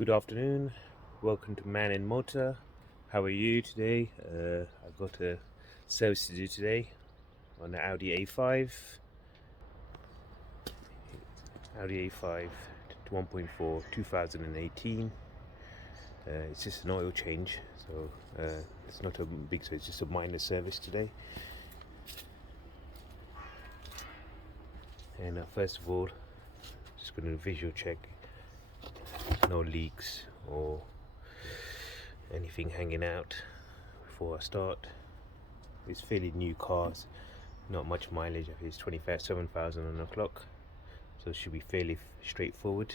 Good afternoon, welcome to Man&Motor. How are you today? I've got a service to do today on the Audi A5. Audi A5 1.4 2018. It's just an oil change, so it's not a big, so it's just a minor service today. And first of all, just going to visual check, no leaks or anything hanging out before I start. It's fairly new cars, not much mileage. I think it's 27,000 on the clock, so it should be fairly straightforward.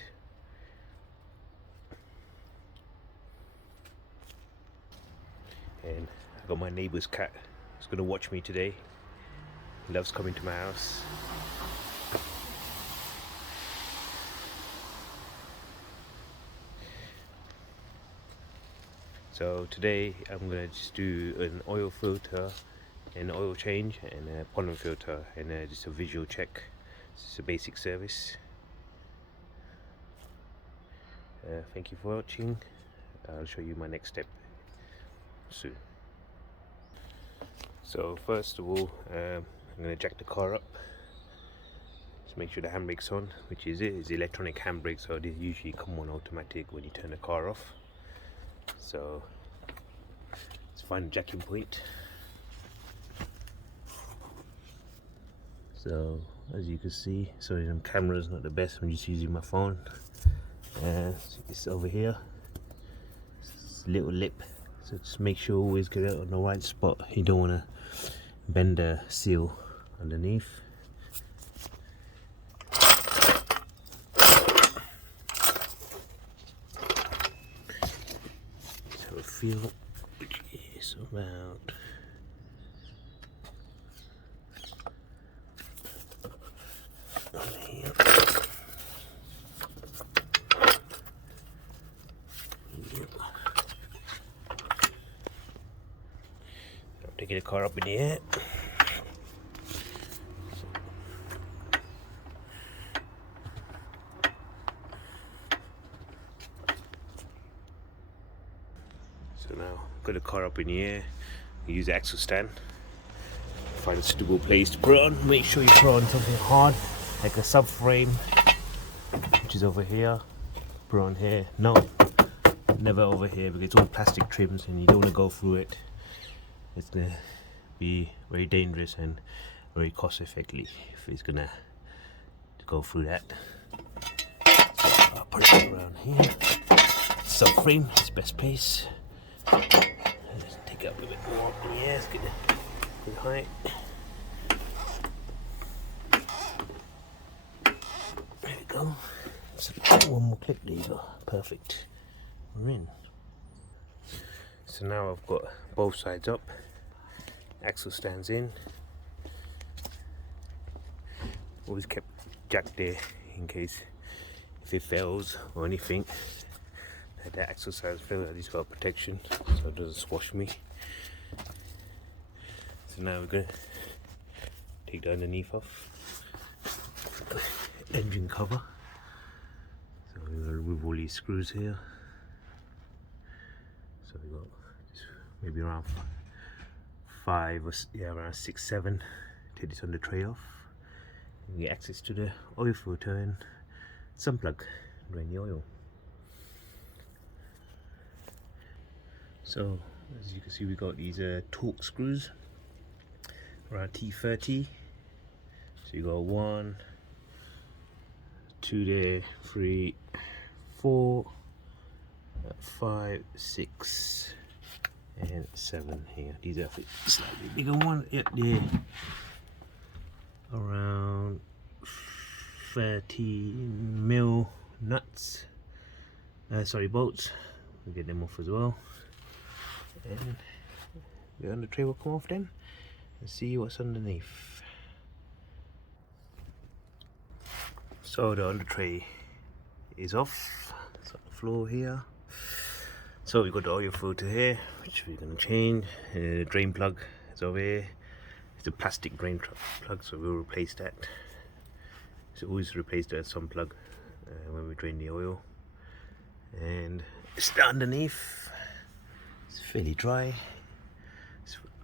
And I got my neighbour's cat. He's going to watch me today. He loves coming to my house. So today I'm going to just do an oil filter, an oil change, and a pollen filter, and just a visual check. It's a basic service. Thank you for watching. I'll show you my next step soon. So first of all, I'm going to jack the car up. Just make sure the handbrake's on, which is it. It's electronic handbrake, so they usually come on automatic when you turn the car off. So let's find the jacking point. So as you can see, sorry, the camera's not the best. I'm just using my phone. It's over here. It's a little lip. So just make sure always get it on the right spot. You don't want to bend the seal underneath. So feel which is about here. I'm taking the car up in the air. So now got the car up in the air. Use the axle stand. Find a suitable place to put on. Make sure you put on something hard, like a subframe, which is over here. Put on here. No, never over here, because it's all plastic trims and you don't want to go through it. It's gonna be very dangerous and very cost effective if it's gonna go through that. So I'll put it around here. Subframe is the best place. Let's take it up a bit more. Yeah, let's get the good height. There we go. So one more click, there you go. Perfect. We're in. So now I've got both sides up. Axle stands in. Always kept jack there in case if it fails or anything. The axle stands fail, at least got protection so it doesn't squash me. So now we're going to take the underneath off. Engine cover. So we're going to remove all these screws here. So we got maybe around around 6, 7. Take this on the tray off. And get access to the oil filter and sun plug, drain the oil. So as you can see, we got these torque screws around T30. So you got 1, 2 there, 3, 4, 5, 6, and 7 here. These are slightly bigger one. Yep, there. Around 30mm nuts. Bolts. We'll get them off as well. And the under tray will come off then and see what's underneath. So the under tray is off. It's on the floor here. So we've got the oil filter here, which we're going to change. The drain plug is over here. It's a plastic drain plug, so we'll replace that. So always replace the sun plug when we drain the oil. and it's underneath. It's fairly dry.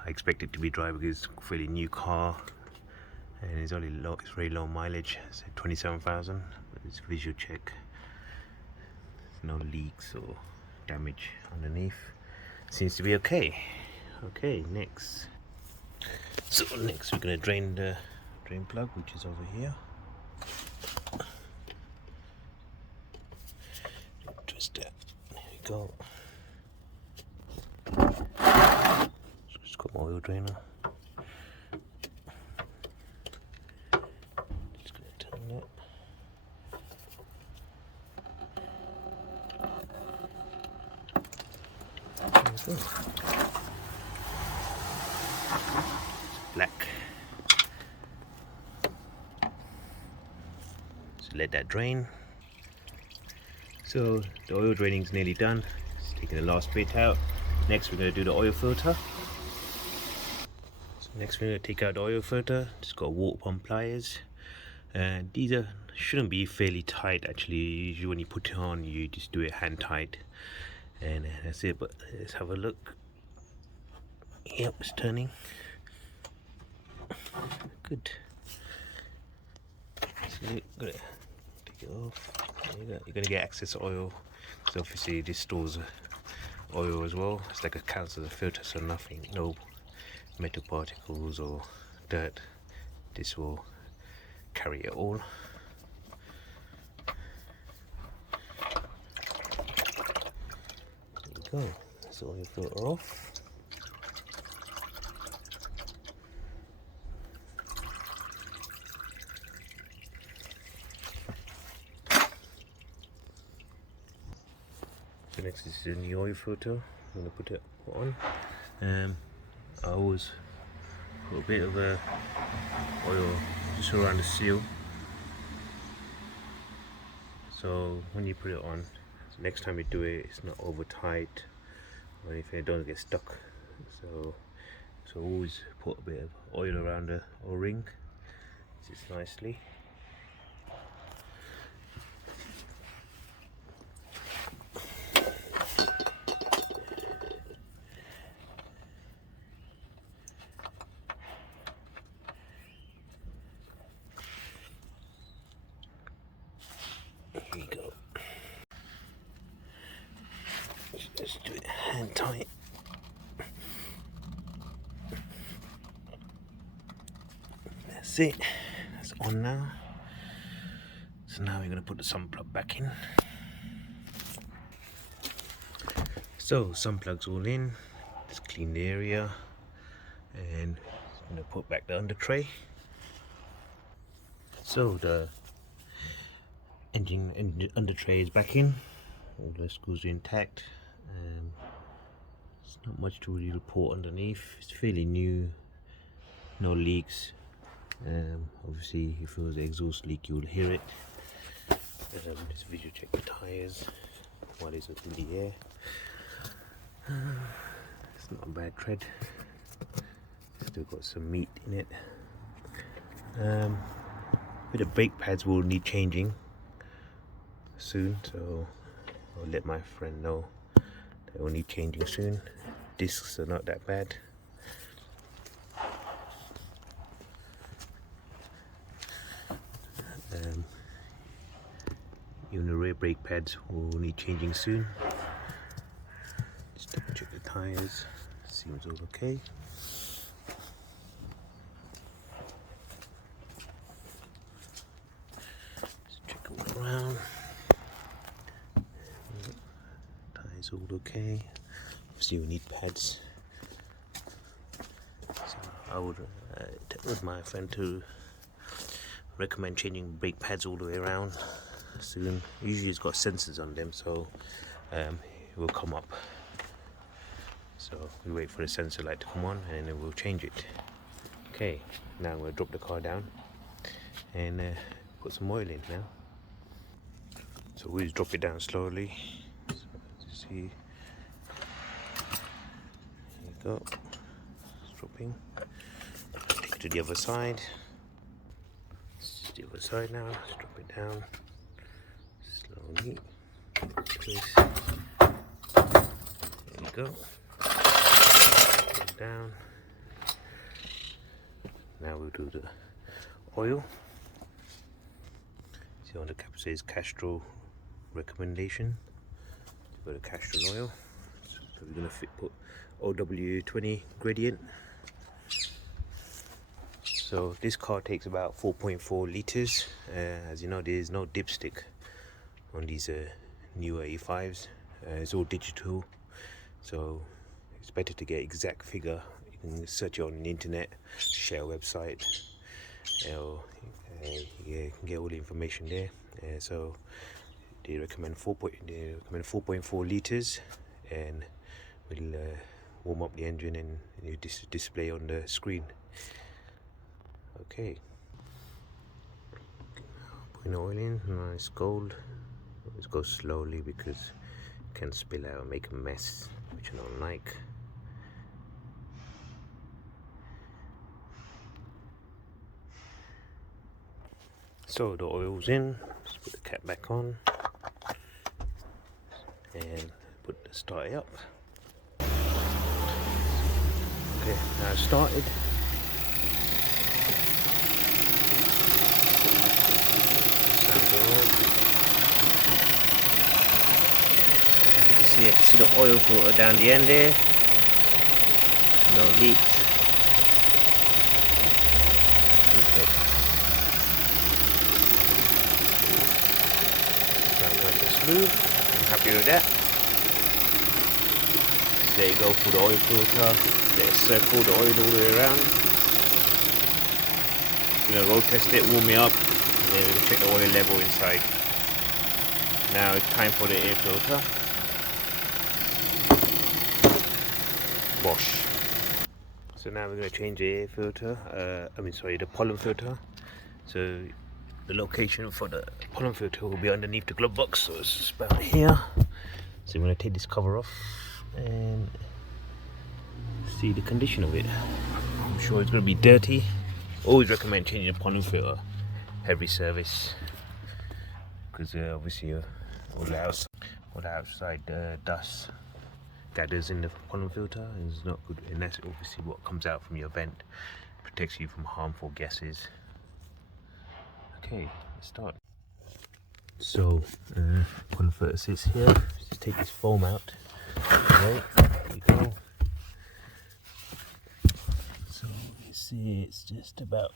I expect it to be dry because it's a fairly new car, and it's only low. It's very low mileage. It's 27,000. But it's visual check. There's no leaks or damage underneath. Seems to be okay. Okay, next. So next we're gonna drain the drain plug, which is over here. Twist it. There we go. Just got my oil drainer. Just gonna turn it. There we go. Black. So let that drain. So the oil draining is nearly done. Just taking the last bit out. Next we're going to do the oil filter. So next we're going to take out the oil filter. Just got water pump pliers. And these shouldn't be fairly tight actually. Usually when you put it on you just do it hand tight. And that's it, but let's have a look. Yep, it's turning. Good. So you're gonna take it off. You're gonna get excess oil, because obviously this stores oil as well. It's like it counts as a filter, so nothing, no metal particles or dirt. This will carry it all. There we go. So oil filter off. So next is the new oil filter. I'm going to put it on. I always put a bit of oil just around the seal. So when you put it on, so next time you do it, it's not over tight or anything, it don't get stuck. So always put a bit of oil around the O-ring. Sits nicely. Here you go. Just do it hand tight. That's it. That's on now. So now we're going to put the sun plug back in. So sun plug's all in. Just clean the area, and I'm going to put back the under tray. So the engine under tray is back in. All the screws are intact. There's not much to really report underneath. It's fairly new, no leaks. Obviously if it was an exhaust leak you would hear it. Just visual check the tyres while it's up in the air. It's not a bad tread. Still got some meat in it. With the brake pads will need changing soon, so I'll let my friend know they will need changing soon. Discs are not that bad. Even the rear brake pads will need changing soon. Just double check the tyres. Seems all okay. Just check all around. Tyres all okay. Obviously we need pads. So I would with my friend to recommend changing brake pads all the way around soon. Usually it's got sensors on them, so it will come up. So we wait for the sensor light to come on and then we'll change it. Okay, now we'll drop the car down and put some oil in now. So we'll just drop it down slowly. So as you see, there you go. It's dropping. Take it to the other side. This is the other side now. Let's drop it down slowly. Twist. go. Down. Now we'll do the oil. See on the cap says Castrol recommendation. Got a Castrol oil. So we're gonna put OW20 gradient. So this car takes about 4.4 liters. As you know, there is no dipstick on these newer A5s. It's all digital, so it's better to get exact figure. You can search it on the internet, share a website, or you can get all the information there. So they recommend 4.4 liters, and we'll warm up the engine and you display on the screen. Okay, putting oil in, nice gold. Always go slowly because it can spill out and make a mess, which I don't like. So the oil's in, let's put the cap back on and put the starter up. Okay, now it's started. I can see the oil filter down the end there. No leaks. Okay. So nice and smooth. I'm happy with that. So there you go for the oil filter. Let it circle the oil all the way around. I'm gonna road test it, warm it up, and then we'll check the oil level inside. Now it's time for the air filter. Wash. So now we're going to change the air filter, the pollen filter. So the location for the pollen filter will be underneath the glove box, so it's just about here. So I'm going to take this cover off and see the condition of it. I'm sure it's going to be dirty. Always recommend changing the pollen filter every service, because obviously all the outside dust gathers in the pollen filter and it's not good, and that's obviously what comes out from your vent. Protects you from harmful gases. Okay, let's start. So pollen filter sits here. Just take this foam out. Right, there we go. So you see it's just about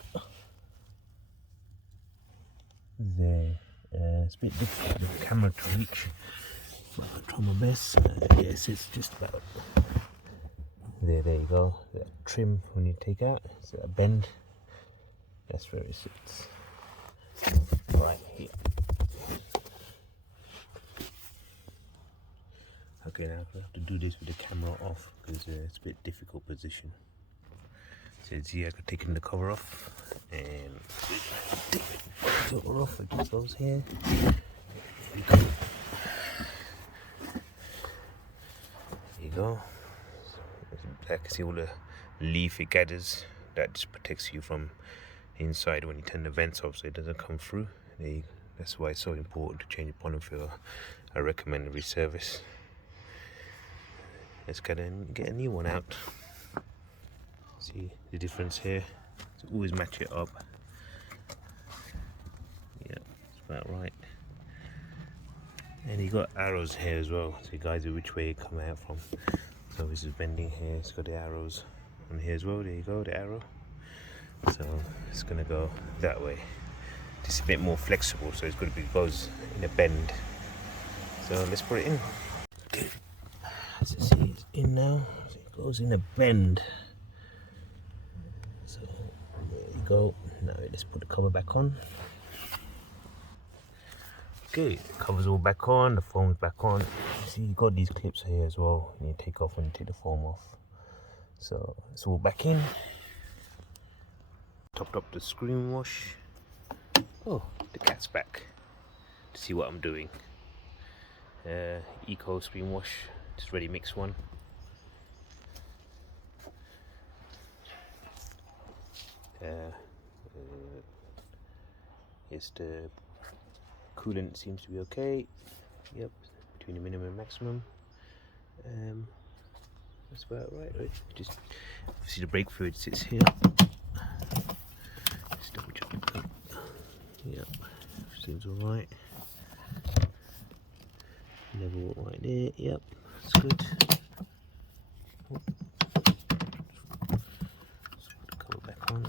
there. It's a bit difficult for the camera to reach, but I'll try my best. Yes, it's just about there. There you go. That trim when you take out, so that bend, that's where it sits. Right here. Okay, now I have to do this with the camera off because it's a bit difficult position. So see, I could take the cover off and take the cover off. It just goes here. There you go. There you go. I can see all the leaf it gathers. That just protects you from inside when you turn the vents off, so it doesn't come through. That's why it's so important to change the pollen filter. I recommend every service. Let's get a new one out. See the difference here. So always match it up. Yeah, it's about right. And you got arrows here as well, so you guys know which way it come out from. So this is bending here. It's got the arrows on here as well. There you go, the arrow. So it's gonna go that way. It's a bit more flexible, so it's gonna goes in a bend. So let's put it in. Okay. As you see, it's in now. So it goes in a bend. So there you go. Now let's put the cover back on. Okay, the cover's all back on, the foam's back on. You see, you got these clips here as well, and you take off when you take the foam off. So it's all back in. Topped up the screen wash. Oh, the cat's back to see what I'm doing. Eco screen wash, just ready mix one. It's the coolant seems to be okay. Yep, between the minimum and maximum. That's about right. Just see the brake fluid sits here. Just double check that. Yep, seems alright. Level right there. Yep, that's good. Let's put the cover back on.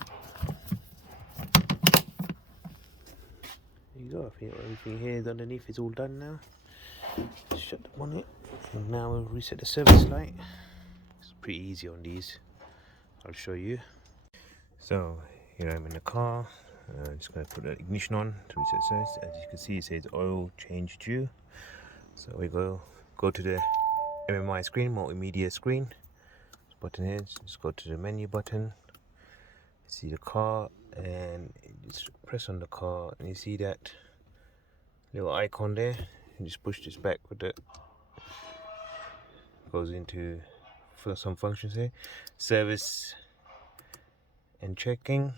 There you go. I think everything here is underneath is all done now. Shut the bonnet. And now we'll reset the service light. It's pretty easy on these. I'll show you. So here I'm in the car. I'm just going to put the ignition on to reset service. As you can see, it says oil change due. So we go to the MMI screen, multimedia screen. This button here. Just go to the menu button. See the car, and just press on the car, and you see that little icon there. You just push this back with it. Goes into for some functions here. Service and checking.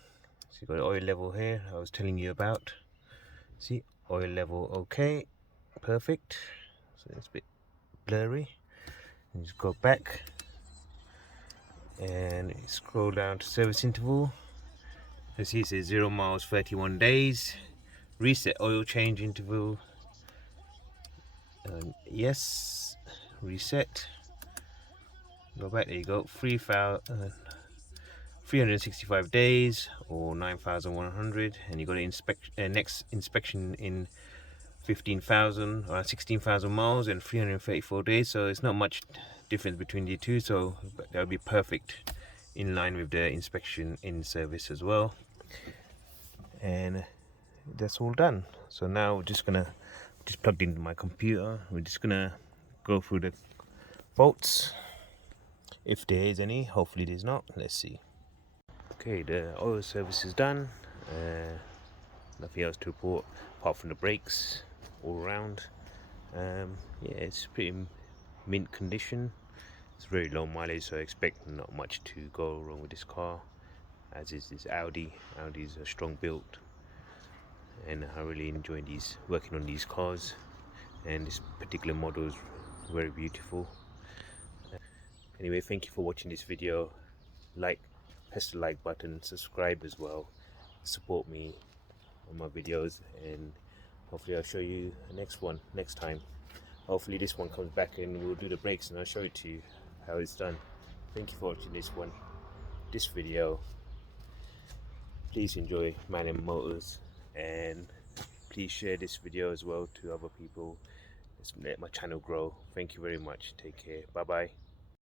So you got the oil level here I was telling you about. See, oil level okay, perfect. So it's a bit blurry. And just go back and scroll down to service interval. You see it says 0 miles 31 days. Reset oil change interval. Yes, reset. Go back, there you go. 365 days or 9,100, and you got an next inspection in 15,000 or 16,000 miles and 334 days. So it's not much difference between the two, so that would be perfect, in line with the inspection in service as well. And that's all done. So now we're just plugged into my computer. We're just gonna go through the faults, if there is any. Hopefully there's not. Let's see. Okay, the oil service is done. Nothing else to report apart from the brakes all around. Yeah, it's pretty mint condition. It's very low mileage, so I expect not much to go wrong with this car, as is this Audi. Audi's a strong build, and I really enjoy working on these cars, and this particular model is very beautiful. Anyway, thank you for watching this video. Press the like button, subscribe as well, support me on my videos, and hopefully I'll show you the next one next time. Hopefully this one comes back and we'll do the brakes and I'll show it to you how it's done. Thank you for watching this video. Please enjoy Man&Motors, and please share this video as well to other people. Let's let my channel grow. Thank you very much. Take care. Bye bye.